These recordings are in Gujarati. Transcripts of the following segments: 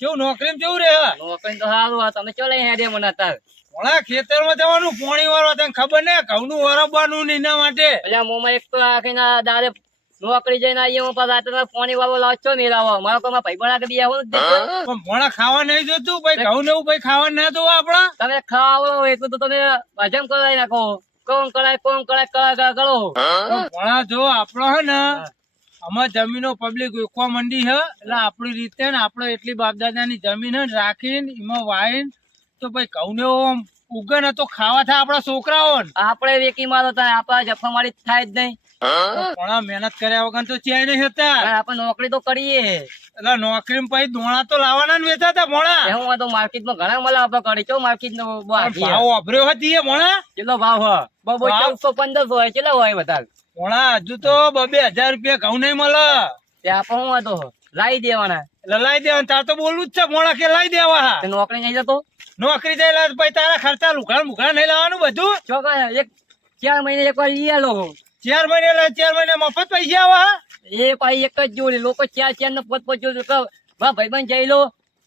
કેવું નોકરી કેવું રે નોકરી તો સારું આ તમે ચો લઈ હેડે મને મોડા ખેતરમાં જવાનું પોણી વાળવા તને ખબર ને? ઘઉંનું વરબવાનું ને એના માટે. એટલે મોમાં એક તો આખીના દાડે નોકરી જઈને આવીએ હું પાછા રાત્રે ફોની વાળો લાચો નહીં લાવો? મારો કોઈ ભાઈ બના કે બી આવું પણ મોડા ખાવા નહીં જોતું? ભાઈ ઘઉં ને એવું ભાઈ ખાવા ના તો આપડા તમે ખાવા એટલું તો તમે ભજન કરાવી નાખો. કોણ કરાય કોણ કરાય કળા કરા પણ જો આપડો હે ને અમાર જમીનો પબ્લિક વેચવા મંડી છે. એટલે આપડી રીતે ને આપડે એટલી બાપદાદાની જમીન રાખીને એમાં વાઈન તો ભાઈ ઘઉં ને ઉગે ને તો ખાવા થાય આપણા છોકરાઓ આપણે વેકી મારો થાય આપણા જફા મારી થાય જ નહીં. મોડા મહેનત કર્યા વગર તો ચ્યાય નહીં હતા આપણે નોકરી તો કરીએ. એટલે નોકરી પછી દોણા તો લાવવાના ને વેચાતા મોડા એ હું તો માર્કેટમાં ઘણા મળે આપણે કરી ચો માર્કેટ નો પણ ભાવ વાપર્યો હતી એ મોડા કેટલો ભાવ હ. બહુ? ચૌદસો પંદરસો હોય કેટલા હોય બધા મોડા હજુ તો બબે હજાર રૂપિયા ઘઉં નહીં મળે. ત્યાં હું હતો લાવી દેવાના. એટલે લાઈ દેવા તાર તો બોલવું જ છે મોડા કે લાઈ દેવા નોકરી નહીં જતો? નોકરી જાય પછી તારા ખર્ચા લુઘા મુઘા નહીં લાવવાનું બધું? ચોકા એક ચાર મહિને એક વાર લઈ આલો ચાર મહિને લે ચાર મહિને મફત પૈસા આવા? એ ભાઈ એક જ જોડી. લોકો ચાર ચાર ને પોત પદ જોડી. ભાઈ ભાઈબંધ જઈ લો.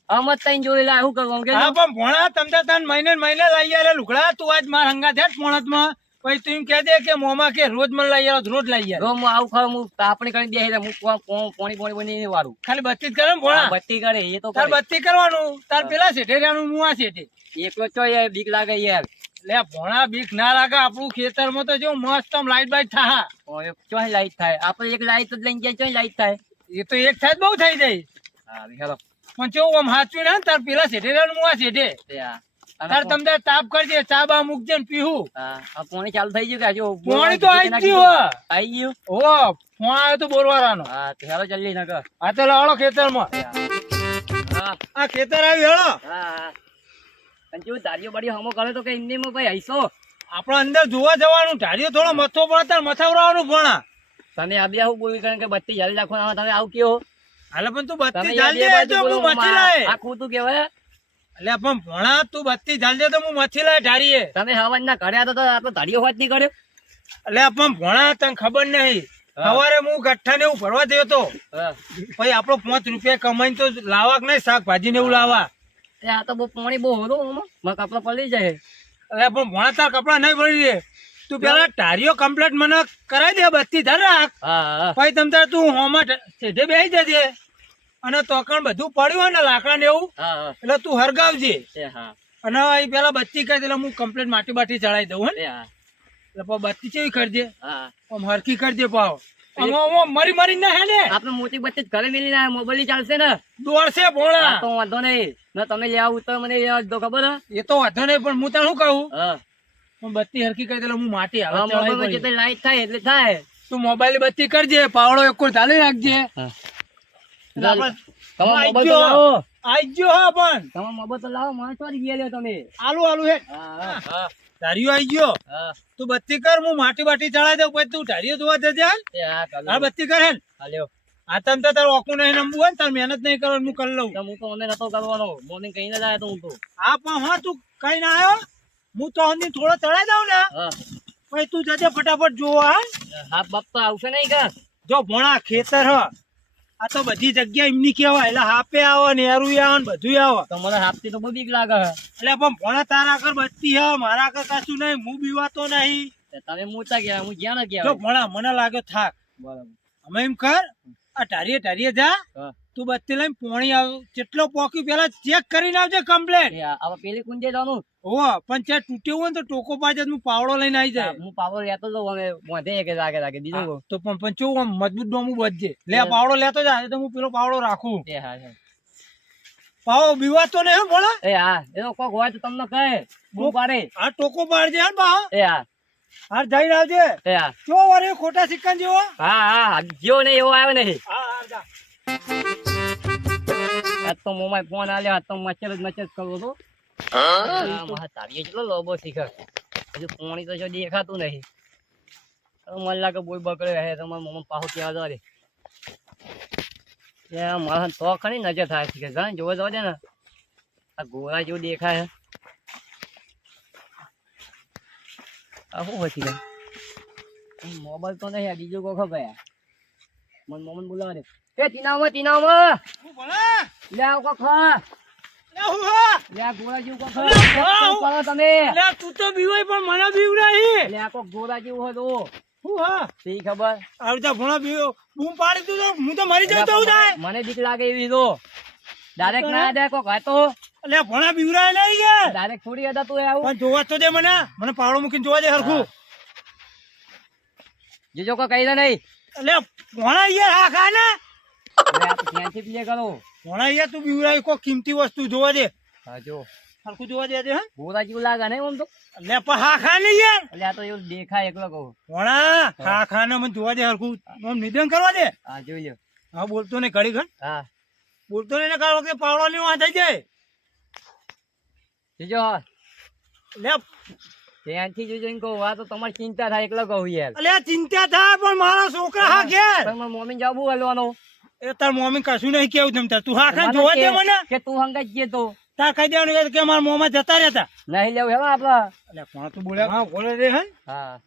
અમત તઈ જોડે લા. શું કરવું કે હા પણ ભોણા તમને તન મહિને મહિને લઈ આલે. લુગડા તું આજ માર હંગા થયા પોણતમાં પછી તું કહે દે કે મોમાં કે રોજ મને લઈ આવ્યો રોજ લઈ આવ્યો હું આવું ખાવ હું તાપણી કરીને બેસી હું પોણી પોણી બની વારું ખાલી બત્તી કરે ને ભણા બત્તી કરે એ તો તાર બત્તી કરવાનું તાર પેલા શેઠેરિયાનું હું આ શેઠે એકલો ચો યાર બીક લાગે યાર. લે ભોણા બીક ના લાગે આપણું ખેતરમાં તો જો મસ્ત આમ લાઈટ બાઈટ થા ચોય લાઈટ થાય. આપણે એક લાઈટ જ લઈને જાય ચોય લાઈટ થાય. એ તો એક થાય બહુ થઈ જાય. હા પણ જો આમ સાચું ને તાર પેલા મું આ શેઠે આ. અને તાર તમને તાપ કરજે ચા બા મૂકજે ને પીવું હા, આ પોણી ચાલુ થઈ ગયું કે આજે પોણી તો આઈ ગયું. આઈ ગયું? ઓ ફોન આવ્યો તો બોરવાળાનો. હા હેલો જલ્દી નકર આ તો લાવડો ખેતરમાં. હા. આ ખેતર આવી હેળો હા હા. અને જેવું દાડીઓ હમો કરે તો કે એમને માં ભાઈ આઈસો આપણે અંદર જોવા જવાનું ઢાળીઓ થોડો મથો પડે તાર મથાવરાવાનું ભણા. તને આ બે આવું બોલી કારણ કે બત્તી જાળી રાખો તમે આવું કયો હાલે પણ તું બત્તી જાળી તો મથી લાય. આ ખોટું કહેવાય. એટલે પણ ભણા તું બત્તી જાલજે તો હું મથી લાય ઢાળીએ. તમે હવાજ ના કર્યા તો તો આપણો દાડીઓ હોત નહીં કર્યો એટલે પણ ભણા તને ખબર નહીં. સવારે હું ગઠ્ઠા ને એવું ભરવા ગયો તો પછી આપણો પાંચ રૂપિયા કમાઈને તો લાવા નહીં શાકભાજી ને એવું લાવવા. એ આ તો બહુ પાણી બહુ આમાં. મારા કપડા પલળી જાય. એટલે પણ ભણા તાર કપડા નહીં ભરી દે. તું પેલા ટારીઓ કમ્પ્લેટ મને કરાવી દે બત્તી ધર રાખ. પછી તમ તાર તું હોમાં સીધે બેસી જજે. અને તોકણ બધું પડ્યું હોય ને લાકડા ને એવું એટલે તું હરગાવજે. અને એ પેલા બત્તી કરી દે એટલે હું કમ્પ્લેટ માટી બાટી ચડાવી દઉં હે એટલે બત્તી કેવી કરજે? આમ હરખી કરજે પાવ. મરી મરી ના હે ને આપણે મોટી બત્તી ઘરે મેલી ના મોબાઈલ ચાલશે ને? દોડશે ભોળા. તો વાંધો નહીં. ના તમે લેવા ઉતર મને લેવા દો ખબર હે? એ તો વાંધો નહીં પણ હું તને શું કહું? બત્તી હરખી કરી દે એટલે હું માટી મોબાઈલમાં લાઈટ થાય એટલે થાય. તું મોબાઈલ બત્તી કરજે પાવડો એક ચાલુ રાખજે. તો ગયો. લાવો. આઈ ગયો હા પણ. તમારો મોબાઈલ તો લાવો માણસ વાળી ગયા લ્યો તમે. આલુ આલુ હે હા હા. હા ધારીઓ આઈ ગયો. હા. તું બત્તી કર હું માટી બાટી ચડાવી દઉં પછી તું ધારીઓ ધોવા જજે હા બત્તી કર હે ને. હા, લ્યો. આ તમ તો તારું ઓકું નહીં નમવું હોય ને તારે મહેનત નહીં કરો હું કરી લઉં. હું તો નતો કરવાનો. મોર્નિંગ કઈ ના જાય તો હું તો. હા પણ હા તું કઈ ના આવ્યો હું તો થોડો ચડાઈ દઉં ને. પછી તું જજે ફટાફટ જોવા હા. બાપ તો આવશે નહીં કા જો ભોણા ખેતર હ આ તો બધી જગ્યા એમની કેવાય એટલે હાપે આવે ને એરું આવે ને બધું આવે. તો મને હાફથી તો બહુ બીક લાગે એટલે પણ ભોણા તારા આગળ બચતી હ મારા આગળ કશું નહીં હું બીવાતો નહીં. તમે મોટા ગયા હું જ્યાં ના ગયા ભણા મને લાગ્યો થાક. બરાબર. અમે એમ કર આ ટારીએ ટારીએ જા. હા. તું બત્તી લઈને પોણી આવ. કેટલો પોકી પેલા ચેક કરી આવજે કમ્પ્લેટ હવે પેલી કુંજે જવાનું હો પણ ત્યાં તૂટ્યું હોય ને તો ટોકો પાછળ હું પાવડો લઈને આવી જાય. હું પાવડો લેતો તો અમે મોઢે કે લાગે લાગે બીજું તો પણ પણ ચો આમ મજબૂત ડોમું બચજે લે પાવડો લેતો જાય તો હું પેલો પાવડો રાખું. એ હા હા. પાવો બીવાતો નહીં હો ભોળા એ હા એનો કોક હોય તો તમને કહે. બહુ પાડે. આ ટોકો પાડજે હા બા. એ હા. હાર જઈને આવજે. એ હા. ચો વારે ખોટા સિક્કા જેવો? હા હા જો નહીં એવો આવ્યો નહીં. હા હા જા. આજ તો મોમાં ફોન આલ્યો આજ તો મચ્છર જ મચ્છર કરવો તો આ મારા તારીએ કેટલો લોબો શીખર. હજુ પાણી તો જો દેખાતું નહીં મને લાગે બોય બગડે હે તમારા મોમાં પાહો ત્યાં જવા દે મારા તો ખરી નજર થાય છે જાણ જોવા જવા દે ને. આ ગોળા જેવું દેખાય આ શું હતી મોબાઈલ તો નહીં આ બીજું કોઈ ખબર મને મોમન બોલાવે એ ટીનામાં ટીનામાં હું ભોળા લે આવ કોક ખા લે હું હા. લે આ ગોળા જેવું કોક ખા વાવ. શું કરો તમે. લે તું તો બીવાય પણ મને બીવડાવી લે આ કોક ગોળા જેવું હોય તો. હું હા. શી ખબર? આવી રીતે ભણા બીવો બૂમ પાડી તું તો હું તો મરી જાઉં તો હું થાય મને બીક લાગે એવી તો. ડાયરેક્ટ ના દે કો હતો લે ભણા બીવરાય નહીં યાર ડાયરેક્ટ થોડી હતા તું આવું. પણ જોવા તો દે મને. મને પાવડો મૂકીને જોવા દે હરખું. જીજો કો કહી દે નહીં. લે ભણા યાર હા ખા ને? ધ્યાનથી પ્લે કરો. ભણા યાર તું બીવરાય કોઈ કિંમતી વસ્તુ જોવા દે. હા જો. હરખું જોવા દે હા. ગોળા જેવું લાગે ને આમ તો? લે પણ હા ખા ને યાર. એટલે આ તો એવું દેખાય એકલો કહું. ભણા હા ખા ને મને જોવા દે હરખું આમ નિધન કરવા દે. હા જોઈ લો હા બોલતો ને ઘડી ઘણ હા. બોલતો ને કાળ વખતે પાવડો ની વાત થઈ જાય. જીજો લે. ત્યાંથી જોજો ને કહું આ તો તમારી ચિંતા થાય એકલો કહું યાર. અલ્યા ચિંતા થાય પણ મારા છોકરા હા ઘેર. મમ્મી જવું હલવાનો. એ તાર મમ્મી કશું નહીં કેવું તમ તું હા ખા જોવા દે મને. કે તું હંગા જ તો. તાર કહી દેવાનું કે મારા મોમાં જતા રહેતા. નહીં લેવું હેવા આપડા એટલે કોણ તું બોલે હા બોલે રે હે હા.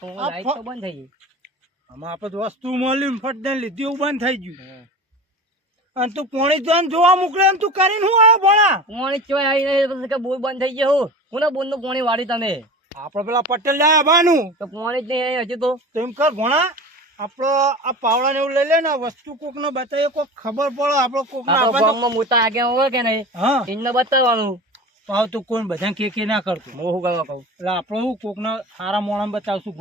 તો લાઈટ તો બંધ થઈ ગઈ. આમાં આપણે વસ્તુ મળી ફટ દે લીધી એવું બંધ થઈ ગયું. અને તું પોણી જોન જોવા મોકલે તું કરીને હું આવ્યો ભણા પોણી ચોય આવી નહીં કે બોલ બંધ થઈ ગયો કોને બોલનું પોણી વાળી તમે આપડે પેલા પટેલ લાયા બાનું તો પોણી જ નહીં હજી તો. તેમ એમ કર ભણા આપડો આ પાવડા ને એવું લઈ લે ને વસ્તુ કોક ને બતાવીએ કોક ખબર પડે આપડો કોક ને આપણા તો મોટા આગે હોય કે નહીં હા. એમને બતાવવાનું. પાવ તું કોઈ બધા કે કે ના કરતું. હું શું કરવા કહું? એટલે આપડે હું કોક ને સારા મોણા બતાવશું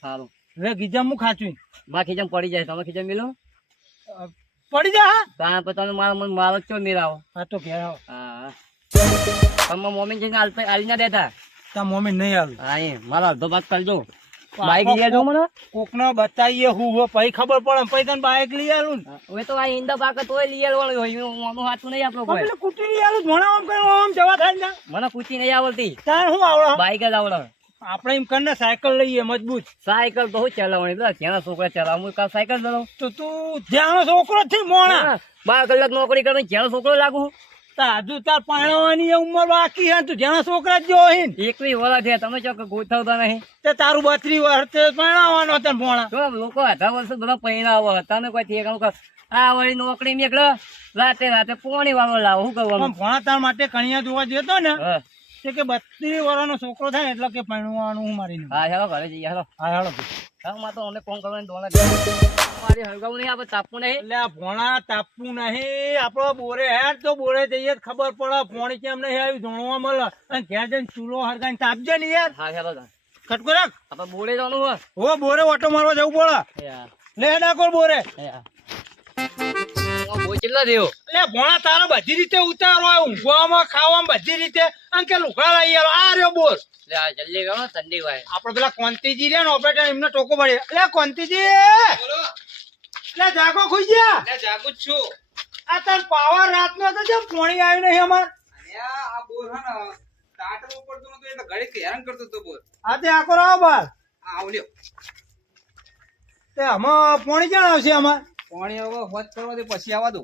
સારું. હવે ગીજા હું ખાચું માં ખીચમ પડી જાય તમે ખીચમ મિલો? પડી જા હા? તમે મારા મને મારો ચો મેરાવો હા તો ઘેર આવો. હા. તમે જઈને આલ આલી ના દેતા. તાર મમ્મી નહીં આવું હા એ મારો અડધો ભાગ કરજો તો બાઈક લઈ આવજો મને. કોક ને બતાવીએ હું હો પછી ખબર પડે પછી તને બાઈક લઈ આલું હવે તો આ ઈંડા પાક તોય લઈ આવવાનું હોય એનું હાથું નહીં આપણો કોઈ મને કુટી લઈ આલું મને આમ કઈ આમ જવા થાય ને મને કુટી નહીં આવડતી. તાર હું આવડે? બાઈક જ આવડે. આપણે એમ કરીને સાયકલ લઈએ મજબૂત. સાયકલ તો હું ચલાવવાની બધા ત્યાંના છોકરા ચલાવ કાં સાયકલ ચલાવ. તો તું જ્યાંનો છોકરો છે મોણા. બાર કલાક નોકરી કરીને જ્યાં છોકરો લાગુ. તાર તાર પાણવાની ઉંમર બાકી હે તું જ્યાં છોકરા જ જો હે ને. એકવી વરા છે તમે ચોક ગોઠવતા નહીં? તે તારું બત્રી વર્ષ પરણાવવાનો તને ભોણા. લોકો અઢાર વર્ષ બધા પહેરાવો તમે કોઈ ઠેકાણું કર આ વળી નોકરી નીકળો રાતે રાતે પોણી વાળો લાવો શું કરવાનું? ભોણા તાર માટે કણિયા જોવા જતો ને તે કે બત્રી વર્ષનો છોકરો થાય ને એટલે કે ભણવાનું હું મારી હા હેલો ઘરે જઈએ હેલો. હા હાલો માં તો અમે કોણ કરવાની દોડા મારી હળગાવું નહીં આપણે તાપવું નહીં. એટલે આ ભોણા તાપવું નહીં. આપડો બોરે હેડ તો બોરે જઈએ ખબર પડે ફોણી કેમ નહીં આવી ધોણવા મળે. અને જઈને ચૂલો હરગાઈને તાપજે ને યાર. હા હેલો તા. ખટકો રાખ. આપણે બોલે જવાનું હોય. હો બોરે ઓટો મારવા જવું પડે. લે ડાકોર બોરે? કેટલા થયો? એટલે ભોણા તારો બધી રીતે ઉતારો હોય ઊંઘવામાં ખાવામાં બધી રીતે. અંકે લુખા લઈ આવ્યો આ રહ્યો બોસ. લે આ જલ્દી કરો ઠંડી ભાઈ આપડે પેલા કોંતીજી રે ને ઓપરેટર એમને ટોકો પડે. એટલે કોંતીજી એટલે જાગો ખુઈ ગયા જાગુ જ છું. આ તાર પાવર રાત નો તો જેમ પોણી આવ્યું નહીં અમાર. આ બોર હે ને તાટવું પડતું નતું એટલે ઘડીક હેરાન કરતો હતો બોર આ તે આખો રાવ બાર? તે આમાં પોણી ક્યાં આવશે આમાં પાણી હવે હોજ કરવા દે પછી આવવા દો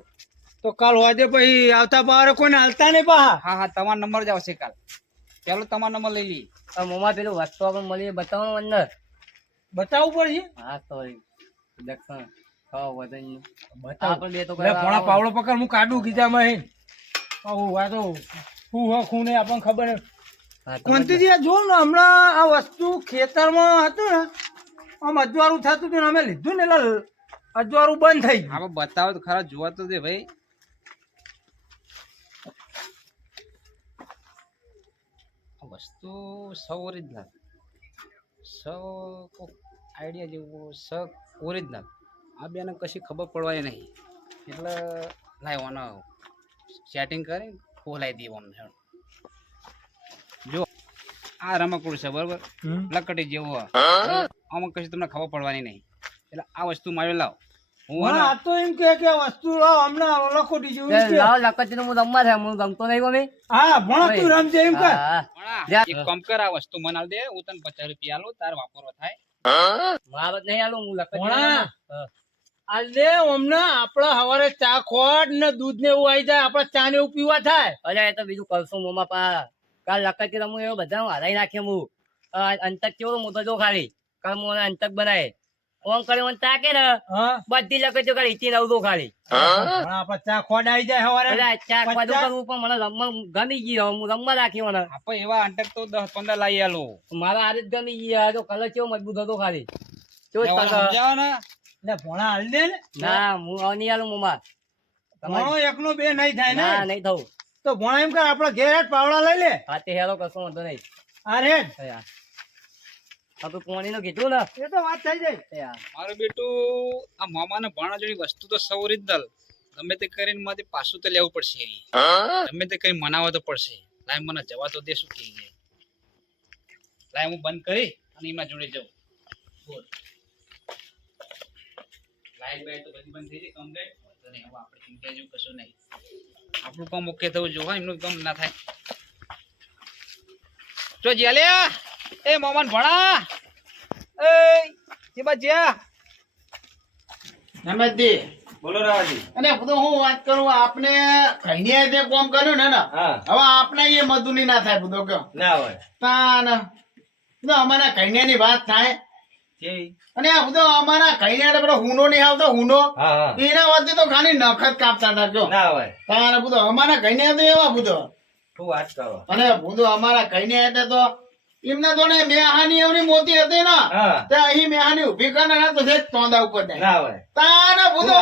તો કાલ વાજે પછી આવતા પાવરે કોઈને હાલતા નહીં પા હા હા તમારો નંબર જ આવશે કાલ. પેલો તમારો નંબર લઈ લઈએ. આ મોમાં પેલું વસ્તુ આપણે મળી બતાવવાનું અંદર. બતાવવું પડશે? હા સોરી દક્ષણ ખાવા વજન બતાવ. બે તો પાવડો પકડ હું કાઢું ગીજામાં હે. આવું આ તો હું હો ખું નહીં આપણને ખબર કોંતીજી આ? જો ને હમણાં આ વસ્તુ ખેતરમાં હતું ને આમ અજવાળું થતું હતું ને અમે લીધું ને એટલે અજવાળું બંધ થઈ ગયું. આપણે બતાવો તો ખરા જોવા તો દે ભાઈ. વસ્તુ સૌ ઓરિજિનલ સૌ આઈડિયા જેવું સ ઓરિજિનલ આ બેને કશી ખબર પડવાની નહીં. એટલે લાવવાનો સેટિંગ કરી ખોલાઈ દેવાનું છે જો આ રમકડું છે બરોબર? લકટી લકડી જેવું. આમાં કશી તમને ખબર પડવાની નહીં. એટલે આ વસ્તુ મારે લાવ. આ તો એમ કે કે વસ્તુ લાવ હમણાં. લાવ હું રમવા હું નહીં ગમે હા ભણો તું રમજે એમ કામ કર આ વસ્તુ મને આલ દે હું તને પચાસ રૂપિયા આલું તાર વાપરવો થાય. મારે નહીં આલું હું લકતી ભણા. હા. આજે હમણાં આપડે હવારે ચા ખોટ ને દૂધ ને એવું આવી જાય આપડે ચા ને એવું પીવા થાય. અરે એ તો બીજું કરશું મોમાં પા. કાલ લકતી રમું એવું બધા હરાઈ નાખે હું. અંતક કેવો મોટો જો ખાલી. કાલ હું અંતક બનાવે ઓમ કર્યો તાકે ને. બધી લખે તો કરી ઈચી રહું તો ખાલી. હા? આપડે ચા ખોડાઈ જાય હવારે. ચા ખોડો? કરવું પણ મને રમવા ગમી ગયો હું રમવા રાખ્યો ને આપણે એવા અંટક તો દસ પંદર લાવી આલો. મારા હારે ગમી ગયા તો કલર કેવો મજબૂત હતો ખાલી. જો સમજાવ ને એટલે ભોણા હાલ દે ને. ના હું અની આલું મુમા. તમારો એકનો બે નહીં થાય ના. નહીં થવું તો ભોણા એમ કર આપણે ઘેર પાવડા લઈ લે. હા તે હેલો કશો વાંધો નહીં. આ રે યાર આ તું પોણી નું કીધું ને. એ તો વાત થઈ જાય મારું બેટું આ મામાને ભાણા જેવી વસ્તુ તો સૌ રીતલ ગમે તે કરીને મારે પાછું તો લેવું પડશે ગમે તે કરી મનાવવા તો પડશે. લાય મને જવા તો દે શું કહી દે લાય હું બંધ કરી અને એમના જોડે જાઉં. બોલ. લાઈટ બાઈટ તો બધી બંધ થઈ ગઈ કમ્પ્લેટ વાંધો નહીં હવે આપણે ચિંતા જેવું કશું નહીં. આપણું કામ ઓકે થવું જોવા એમનું કામ ના થાય. જો જ્યાલ્યા એ મોમન ભણા એ બા નમસ્તે બોલો રાવાજી. અને બધું હું વાત કરું આપને કહીને જે કોમ કર્યું ને ને હવે આપણે એ મજૂરી ના થાય બધો કયો ના હોય. તાન. બધું અમારા કહીને ની વાત થાય. અને આ બધો અમારા કહીને પેલો હુનો નહીં આવતો હુનો હા હા. એના વચ્ચે તો ખાલી નખત કાપતા હતા કયો ના હોય. તાન બધો અમારા કહીને તો એવા બધો. શું વાત કરો? અને બધું અમારા કહીને એટલે તો એમને તો ને મેહાની એવની મોતી હતી ને તે અહીં મેહાની ઊભી કરે ને તો છે તોંદા ઉપર ના તાન બધો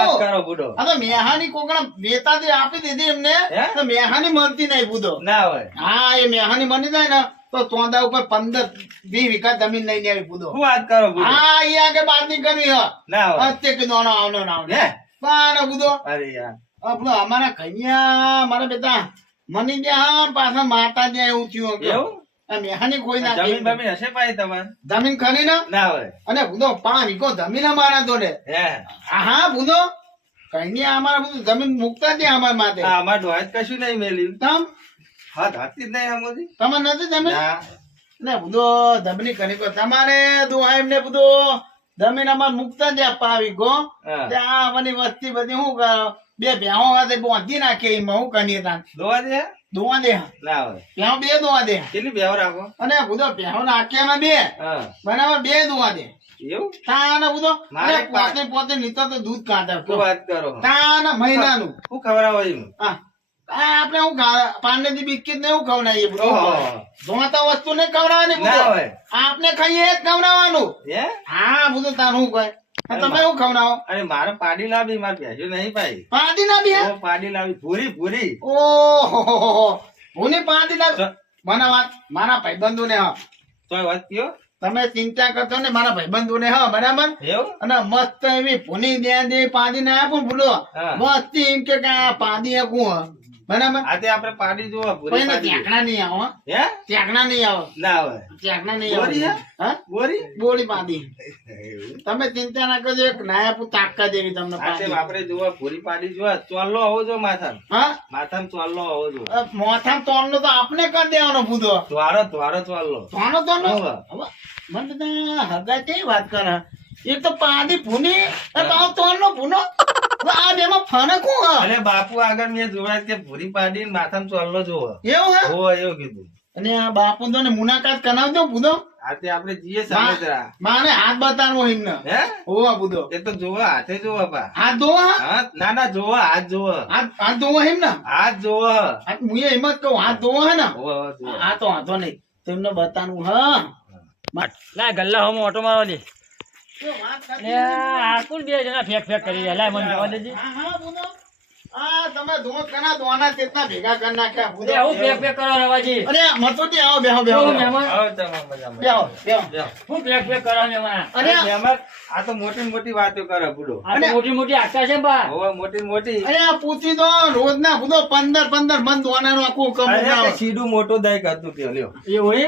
કરો આ તો મેહાની કોકણા વેતાથી આપી દીધી એમને તો મેહાની મળતી નહીં બુધો ના હોય. હા એ મેહાની મળી જાય ને તો તોંદા ઉપર પંદર વીસ વીઘા જમીન લઈને આવી બુધો શું વાત કરો હા એ આગળ બાદની કરવી હ. ના હોય. અત્ય કે દોનો આવનો ના આવનો બાને બુધો અરે યાર. આપણો અમારા કન્યા મારા બેટા મની ગયા પાછા માતા જ્યાં એવું થયું કે એવું? મેહાની કોઈ ના જમીન બમીન હશે પાછી તમારે? જમીન ખરી ને? ના હોય. અને બુધો પાંચ વીઘો જમીન અમારા તો ને હા હા બુધો કન્યા અમારા બધું જમીન મુકતા ત્યાં અમારા માટે. અમાર ડોહાજ કશું નહીં મેલ્યું. તમ? હાથ હાથથી જ નહીં આમોથી તમારે નથી જમીન? ને. બુધો ધમની કરી કો તમારે દુઆ એમને બધું જમીન અમાર મુકતા જ આવી ગો ત્યાં અમારી વસ્તી બધી હું કરે, બે ભેહો હાથે બાંધી નાખે એમાં હું કરીએ તાન? દોવા દે? દુઆ દે. ભેહો બે દોવા દે. કેટલી બેવ રાખો? અને બધો ભેહો નાખ્યામાં બે. હા. બરાબર બે દોવા દે. એવું? તાન બધો? અને પોતે પોતે નીતો તો દૂધ કાઢે. શું વાત કરો? તાન મહિનાનું. શું ખવડાવો એમ? હા. આપણે હું પાંડેથી બિસ્કિટ ને એવું ખવડાવીએ ધોતા વસ્તુ ને ખવડાવવાની આપને ખાઈએ જ ખવડાવવાનું. હા? બધું તારું કહે અને તમે શું ખવડાવો અરે મારે પાડી લાવી મારે ભેંસ્યું નહીં ભાઈ પાડી લાવી બી પાડી લાવી. ભૂરી ભૂરી. ઓહો ભૂની પાંદી ના ચ- મને વાત મારા ભાઈબંધો ને હા તોય વાત કયો? તમે ચિંતા કરતો ને મારા ભાઈબંધો ને હા બરાબર? અને મસ્ત એવી ભૂની દે દે પાડી ને આપું ભૂલો. મસ્ત એમ કે પાડી આપું હા. બરાબર? આજે આપણે પાડી જોવા ભૂરી પાડી. ત્યાંકણા નહીં આવો. હા. ત્યાંકણા નહીં આવો. ના હોય ત્યાંકણા નહીં બોરી હા? બોરી? બોળી પાંદી તમે ચિંતા ના કરજો એક નાયા પૂ તાકા દેવી તમને પાંદી આપણે જોવા ભૂરી પાડી જોવા ચોલ્લો આવો જો માથા હા? માથામાં ચોલ્લો આવો જો. માથા ચોલ્લો તો આપણે કરી દેવાનો ભૂધો દ્વારો દ્વારો ચોલ્લો. તો હોવે. મને તો હગા કેવી વાત કરે? એક તો પાડી ભૂની તો ચોલ્લો ભૂનો. આ બેમાં ફરક હું હ બાપુ આગળ મેં જોવા કે ભૂરી પાડી ને માથામાં ચોલ્લો જોવો. એવું હે? હોવે એવું કીધું. અને આ બાપુ તો ને મુલાકાત કરાવજો આપણે જઈએ મારે હાથ એમને. હે? હોવા બુધો. એ તો જોવા હાથે જોવા હાથ ધોવા હા? હા ના ના જોવા હાથ જોવા. હાથ હાથ ધોવા એમ ને હાથ જોવા. હાથ હું એમ જ કહું હાથ ધોવા હે ને? આ તો વાંધો નહીં. તેમને બતાનું હા. ના ગલ્લા હમ ઓટો મારવા દે બે જણા ફેક ફેક કરી રહ્યા? લાય મને જવા દેજી. હા, હા, બુધો. આ તમે ધો દોના તેટલા ભેગા કરી નાખ્યા. બુધો. લે, હું ફેક ફેક કરો રવાજી. અરે મથુરજી આવો બેહો બેહો મહેમાન? આવો તમે મજામાં. બેહો બેહો. બેહો. હું ફેક ફેક કરો મહેમાન? અરે મહેમાન, આ તો મોટી મોટી વાતો કરે બુડો આ મોટી મોટી આખા છે બા? હોવે મોટી મોટી અરે પૂછી દો રોજ ના બુધો પંદર પંદર મન દોનાનું આખું કમ અરે સીડું મોટો દાયક હતું કે લ્યો.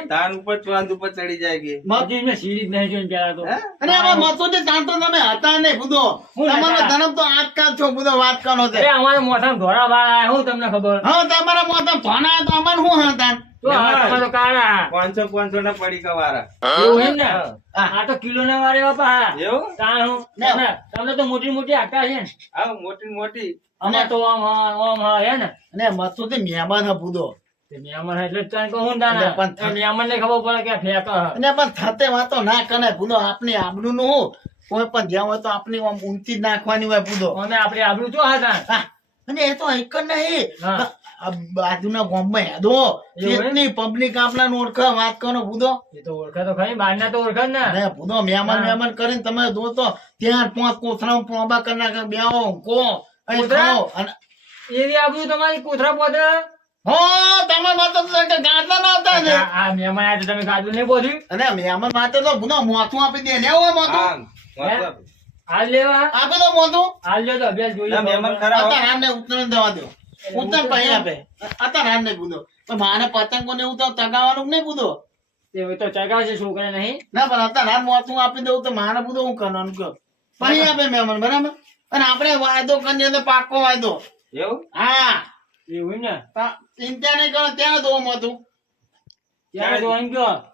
તાન ઉપર ચાંદ ઉપર ચડી જાય કે. હજી મેં સીડી જ નહીં જોઈને પેલા તો? અને આમાં તાન તો તમે હતા નહીં બુધો હું તમારો ધનમ તો આજકાલ છો બુધો વાત કરો છે. અરે અમારે ધોળા આયા, હું તમને ખબર? હા તમારા મોતા ધોના તો અમન હું હતા મહેમાન. તમારો કાળા પાંચસો પાંચસો ના પડીકા વાળા. એવું એમ ને? આ તો કિલો ના વારે બાપા એવું? તાણ હું. તમને તમને તો મોટી મોટી આખા છે ને. આવ મોટી મોટી. અમે તો આમ આમ હા હે ને. અને મથુરજી મહેમાન હા બુધો મહેમાન એટલે તને કહું. પણ ખબર પડે કે અને પણ થતે વાતો ના કરે બુધો આપની આબરૂ નું કોઈ પણ જ્યાં હોય તો આપણી ઊંચી જ નાખવાની હોય પૂદો અમે આપણે આબરૂ જો હતા હા. અને એ તો એક જ નહીં. બાજુના ગામમાં હેદો એવું પબ્લિક આપણાને ઓળખા વાત કરો ભૂદો એ તો ઓળખા તો ખરી બહારના તો ઓળખા ને. અરે ભૂદો મહેમાન મહેમાન કરીને તમે જો તો ત્યાં પાંચ કોથરા પોંબા કરી નાખે બેહો કો અહીં અને એવી આબરૂ તમારી કોથરા પોતરા હો તમે માતો તો કે ગાંઠલા ના હતા ને. આ આ મહેમાન આજે તમે ગાજુ નહીં બોલ્યું અને મહેમાન માટે તો ભૂદો મોથું આપી દે. ને હોય મોથું. મોથું આપે. હાલ લેવા. આપી દો હાલ તો અભ્યાસ ના, મહેમાન ખરા દેવા દો. આપે. પણ પતંગો એવું તો તગાવાનું નહીં પૂદો એ તો ચગાવશે છોકરા નહીં. ના પણ અત્યારે હાર મોથું આપી દઉં તો મારે પૂદો હું કરવાનું કહો. પછી આપે મહેમાન બરાબર? અને આપણે વાયદો કરીએ તો પાકો વાયદો. એવું? હા. એવું ને? તા- ચિંતા નહીં કરો ત્યાં દો મોથું ત્યારે તો એમ કયો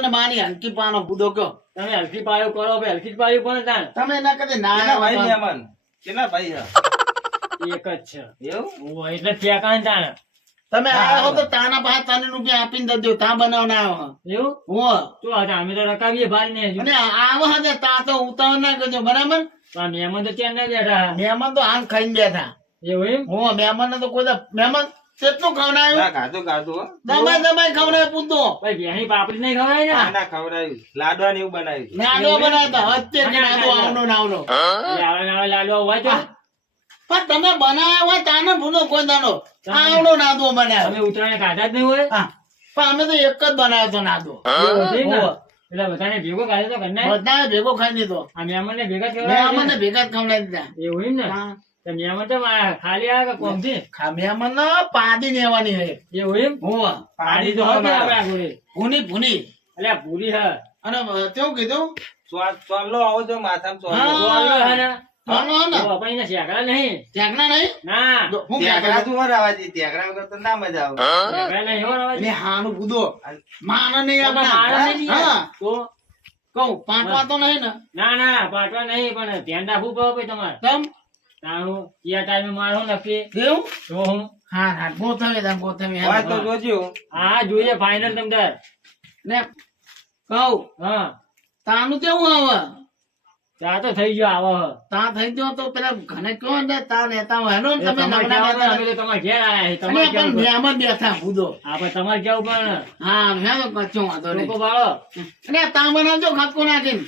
ને માની હલકી પાનો બુદો કયો તમે હલકી પાયો કરો હલકી પાયો પણ તમે એના કદી ના ભાઈ ના મહેમાન? કેટલા ભાઈ એક જ છે. એવું? એટલે ને તાન તમે આવો તો તાના પાસે ત્રણ રૂપિયા આપીને દેજો તા બનાવના આવો. એવું? હો. તો હતા અમે તો રકાવીએ ભાઈ ને અને આવો હે તા તો ઉતાવળ ના કરજો બરાબર? આ મહેમાન તો ત્યાં ના બેઠા. મહેમાન તો આમ ખાઈને બેઠા. એવું એમ? હો મહેમાન ને તો કોઈ મહેમાન કેટલું ખવડાયું ગાધું હો. દબાઈ દબાઈ ખવડાય પૂછતો. ભાઈ પાપડી નહીં ખવાય ને? ના, ખવડાવ્યું. લાડવા ને એવું બનાવ્યું. નાડો બનાવતા અત્યારે આવનો નાવનો લાવા લાડવા હોય તો પણ તમે બનાવ્યા હોય તાને ભૂલો કોઈ દાડો આવડો નાદો બનાવ્યો તમે ઉતરાયણ કાઢા જ નહીં હોય? પણ અમે તો એક જ બનાવ્યો તો નાદો. એટલે બધાને ભેગો કાઢે તો ઘરના? બધાને ભેગો ખાઈ દીધો આ મહેમાન ને ભેગા મેં થયા અમને ભેગા જ ખવડાવી દીધા. એવું એમ ને? મહેમાન તો ખાલી આવે કે કોમથી ખામિયામાં ના પાડી લેવાની હે. એવું એમ? હોવા. પાડી તો હવે આપણે આ ભૂની ભૂની. એટલે આ હા. અને તેવું કીધું? ચોલ- આવો તો માથામાં ચાલો હું. ત્યાગરા કહેતો તું વર આવાજી, ત્યાગરા વગર તો ના મજા આવે. શેકડા નહીં હો રવાજી. એટલે હાનું કૂદો માને નહીં તમે આપણા. મારો નહીં યાર. હા તો? કહું પાંચવા તો નહીં ને? ના ના પાટવા નહીં પણ ધ્યાન રાખવું પડે ભાઈ તમારે. તમ? તારું કયા ટાઈમે મારો નક્કી? કેવું તો હું? હા હા ગોઠવે તા ગોઠવે હા. તો જોજો. હા જોઈએ ફાઇનલ તમ તાર ને કહું. હા. તાનું કેવું આવે? ચા તો થઈ ગયો આવો. ત્યાં તા થઈ ગયો તો પેલા ઘને કયો ને તા નેતા હોય. હેલો તમે. અમે તો ઘેર આયા. પણ બેઠા ભૂદો. હા પણ તમારે કેવું પણ હા મેં તો કચ્છો વાંધો નહીં. લોકો બાળો. અને તા બનાવજો ખતકો નાખીને.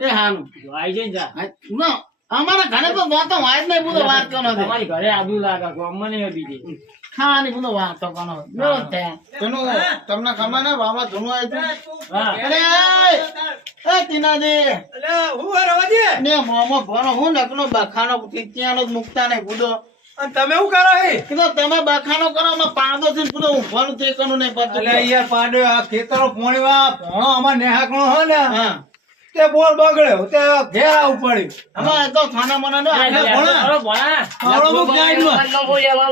એ હારું. જો આઈ જઈને જા. નો અમારા ઘરે તો વાતો હોય જ નહીં ભૂદો વાત કરો તમારી ઘરે આબુ લાગે ગામમાં નહીં બીજી. ખાવાની બધો વાતો કરો તેનું તમને ખબર ને બાબા ધૂણું આવ્યું હા. એ ને મોમો ભણો હું નકનો બખાનો ત્યાંનો જ મુકતા નહીં બુધો તમે શું કરો હે? કીધું તમે બખાનો કરો અમે પાડો થી બુધો હું ભણું તે કનું નહીં પડતું યાર પાંડે આ ખેતરો પોણીવા ભણો અમાર નેહાકણો હોય ને. હા. તે બોર બગડ્યો તે ઘેરા આવું અમારે તો ખાના મના નો ભણા. ભણા. આવડો. મન નો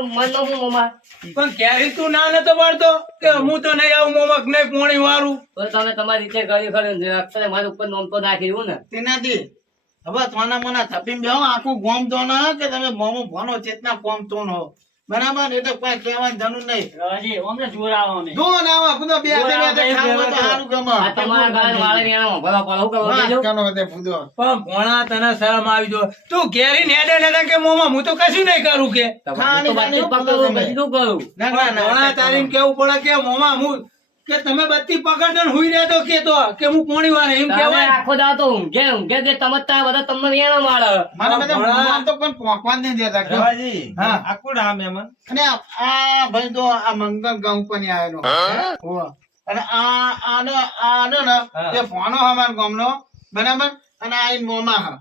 મન નો હું મોમાં. પણ કેરી તું ના નતો પાડતો કે હું તો નહીં આવું મોમક નહીં પોણી વારું તો તમે તમારી રીતે કર્યું ખરી ને અક્ષરે મારા ઉપર નોમ તો નાખી ને? તેનાથી હવે થોના મના થપીને બેહો આખું ગોમ તો ના કે તમે મોમો ભણો ચેતના કોમ તો નો બરાબર એટલે કોઈ કહેવાની જરૂર નહીં. રાજી ઓમને જોર આવો જો ના આવા બધો બે બે બે ખાવું તો સારું ગમે. આ તમારા ગાળ વાળે વેણો ભલા ભલા હું કરવા વાત દેજો કરો તે બુધો પણ કોણા તને શરમ આવી જો. તું ઘેરી નેડે નેડે કે મોમાં હું તો કશું નહીં કરું કે. તો બત્તી પકડું પછી કરું? ના ના કોણા તારીમ કેવું પડે કે મોમાં હું કે તમે બત્તી પકડતા હુઈ રહેતો કે તો કે હું પોણી વાળે એમ કહેવાય આખો દાવ તો ઊંઘે ઊંઘે કે તમે જ બધા તમને વેણો મારે મારા બધા ભણા. તો કોઈ પોંકવા જ નહીં દેતા કયો. હા. આ કોણ આ મહેમાન? અને આ ભાઈ તો આ મંગલ કંપની આવેલો હોવે. અને આ આનો આનો ને એ ફોનો હમાર ગામનો બરાબર અને આ મોમા હા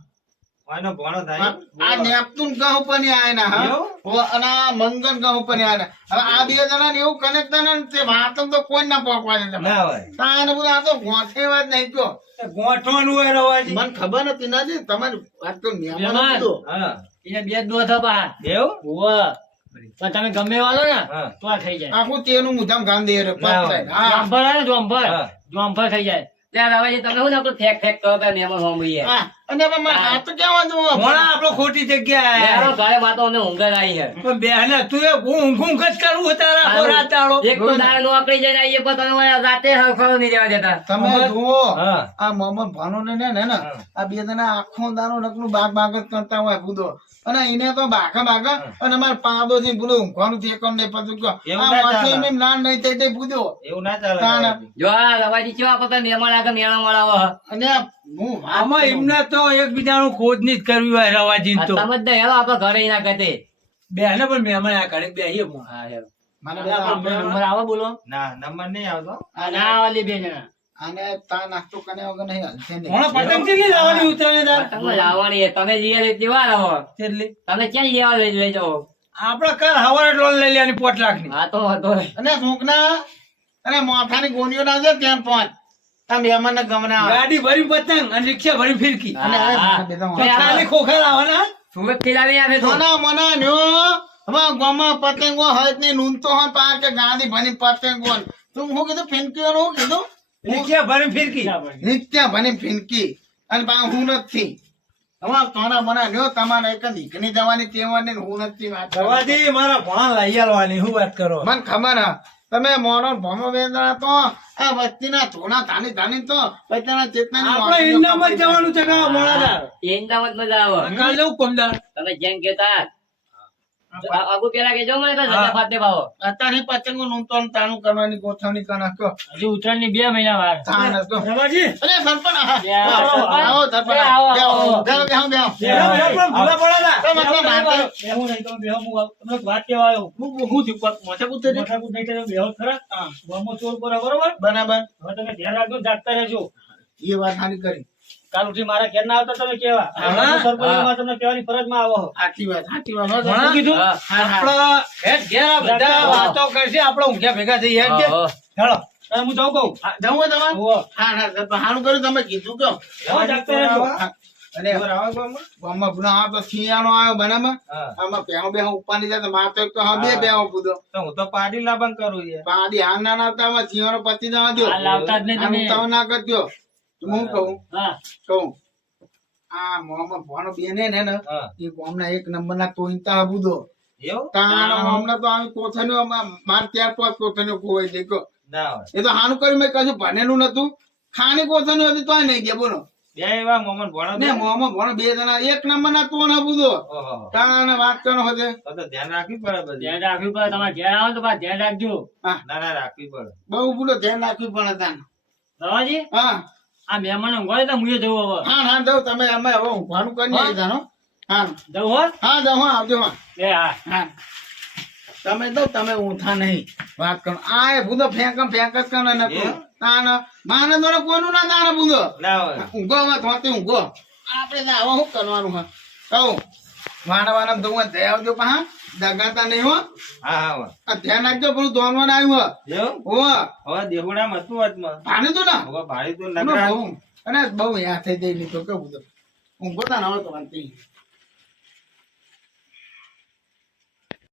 આનો ભણો થાય. આ નેપતુન કંપની આવેલા હા? અને આ કંપની આવેલા હવે આ બે જણા એવું કનેક્ટ ને તે વાતો તો કોઈ ના પોકવા દે તમે ના હોય. તાને બધું તો ગોઠે વાત નહીં કયો ગોઠવાનું હોય રવાજી. મને ખબર નથી નથી તમારી વાત તો મહેમાન મહેમાન. હા. એને બે દો થા એવું? હોવે પણ તમે ગમે વાળો ને તો આ થઈ જાય. આખું તેનું મુધામ ગાંધી દે રે ના જોંભર જોંભર થઈ જાય. ત્યાં રવાજી તમે શું ફેક ફેક કરો કે મહેમાન હોમઈએ હા. અને હવે મારે હાથ કેવા ભણા આપણો? ખોટી જગ્યાએ. બેહરો ઘરે માં તો અમે આવી છે પણ બેહને તું એ હું ઊંઘ ઊંઘ જ કરવું તારા આખો રાત દાડો એક તો દાડે નોકરી જઈને આવીએ પણ તમે રાતે હરખડો નહીં દેવા દેતા. તમે જુઓ આ મોહમ્મદ ભાનો ને ને ને આ બે જણા આખો દાનો નકનું બાગ બાગ જ કરતા હોય બુધો અને એને તો બાકા બાકા અને અમારે પાદો થી બોલો ઊંઘવાનું એકમ નહીં પતું કયો આ માથે એમ નહીં થઈ તે બુધો એવું ના ચાલે જો આ રવાજી કેવા આપણે મહેમાન આગળ મેળા મળાવો અને આમાં. એમને તો એકબીજાનું ખોજની જ કરવી હોય રવાજી તો. તમે જ હેલો આપડે ઘરે ના ગતે બેહને પણ મહેમાન આ ઘરે બે પણ. હા હેલો. મને નંબર આવો બોલો. ના નંબર નહીં આવતો. ના વાલી બે જણા આને તા નાસ્તો કરે વગર નહીં હાલશે નહીં. પતંગ કેટલી લાવવાની ઉતરે તાર? પતંગ લાવવાની તમે લાવો કેટલી તમે ક્યાં લેવા લઈ લઈ જાઓ આપડે કાલ હવારે લોન લઈ લેવાની પોટ લાખની હા તો નહીં. અને છોકરા અને માથાની ગોળીઓ ના છે ત્યાં પણ આ મહેમાન ગમના ગાડી ભરી પતંગ અને રિક્ષા ભરી ફિરકી. અને તો ખાલી ખોખા લાવવાના સુરતથી લાવી આપે તો. સોના મના ન્યો. હવે ગામમાં પતંગો હોયની નૂન હોય પાર કે ગાડી ભણી પતંગો તું હું કીધું ફિનકી હું કીધું? રિક્ષા ભરી ફિરકી. નિત્ય ભરી ફિનકી અને પા હું નથી. હવે તોના મના ન્યો તમારે એક દીકરી જવાની તેવાની હું નથી વાત કરવાની. મારા ભણા લઈ આલવાની હું વાત કરો? મને ખબર હા. તમે મોનો ભમો વેદના તો આ વસ્તીના ધોના ધાની ધાની તો પછી ચેતના આપણે કપાઈ જવાનું છે કા મોળાદાર ઇન્દામત મજા આવે. કાલ જવું કોમદાર. તમે જેમ કેતા આગુ પેલા કેજો મને કે જતા ફાટે ભાવો અત્યારે પતંગો નું તો તાણું કરવાની ગોઠવણી કર નાખો હજુ ઉત્તરાયણની બે મહિના વાર તાણ નાખો. રવાજી અરે સરપંચ આવો, આવો આવો, બેહો, બેહો, બેહો, બેહો. બેહો, બેહો, પણ ભૂલા પડેલા. તો મતલબ મારે- બેહું નહીં તમે બેહો હું આવ- તમને વાત કહેવા આવ્યો. હું- હું- હું થયું? મોઢે કૂદે છે? માથાકૂટ નહીં તો બેહો ખરા. ગામમાં ચોર પડે, બરોબર બરાબર હવે તમે ધ્યાન રાખજો જાગતા રહેજો એ વાત ખાલી કરી કાલ ઉઠી મારા ઘેર ના આવતા તમે કેવા. સરપંચમાં તમને કહેવાની ફરજમાં આવો સાચી વાત સાચી વાત. કીધું. આપણા ઘેર બધા કરશે આપણે ઊંઘ્યા ભેગા થઈ ઘેર. હા, હું. જાઉં કહું. હા, જવું હોય હા, હા. સારું કર્યું તમે કીધું કહો ગામમાં? આ તો આવ્યો બનામાં આમાં પેહો બેહો ઉપાડી જાય તો મારે તો એક તો હા બે બેહો પૂછો હું તો પાડી લાભન કરું યાર. પાડી હા ના લાવતા આમાં પતી જવા દો આ લાવતા જ નહીં તમે. ના કરજો. હું કહું? કહું. આ મોહમ્મદ ભાનો બેન ને ને એ ગામના એક નંબર ના તોઈતા તાણ હમણાં તો આવી કોથળીઓ માર ત્યાર પાંચ કોથળીઓ ખોવાઈ ગઈ કહો. ના હોય. એ તો હાનું કર્યું મેં કશું ભણેલું નતું. ખાની કોથળીઓ હતી તોય નહીં ગયા બોલો. બે એવા મોમન ભણો ને મોહમ્મદ ભાનો બે જણા એક નંબર તોણ ઓહો. તાણ વાત કરો હશે. તો ધ્યાન રાખવી પડે બધી. ધ્યાન રાખવું પડે તમારે ઘેર આવો તો ધ્યાન રાખજો. ના ના રાખવી પડે. બહુ બોલો ધ્યાન રાખવી પડે તાન હા. આ મહેમાન ઊંઘવાય તો હું જવું હવે. હા હા જાઉં તમે અમે હવે ઊંઘવાનું કરી જાણો. હા. જવું હો. હા જાઉં હા આવજો હા. એ હા. હા. તમે તો તમે ઊંઠા નહીં. વાત કરો. આ એ બુધો ફેંક ફેંક જ કરો ને? તાન માને તો કોઈનું ના તાણે બુધો ઊંઘો હવે થોતી ઊંઘો. આપણે આવા શું કરવાનું હા? કહું. વાના વાના દઉં દે આવજો પા દગાતા નહીં હો. હા હા ધ્યાન રાખજો પેલું દોનવાન આવ્યું એવું? હો. હવે દેહુડામાં હતું વચમાં ભાણે તો ના? હવે ભાડી તો નગરા અને બહુ યાદ થઈ જઈ લીધો કેવું ઊંઘો તા ના હોય તો વાંધો.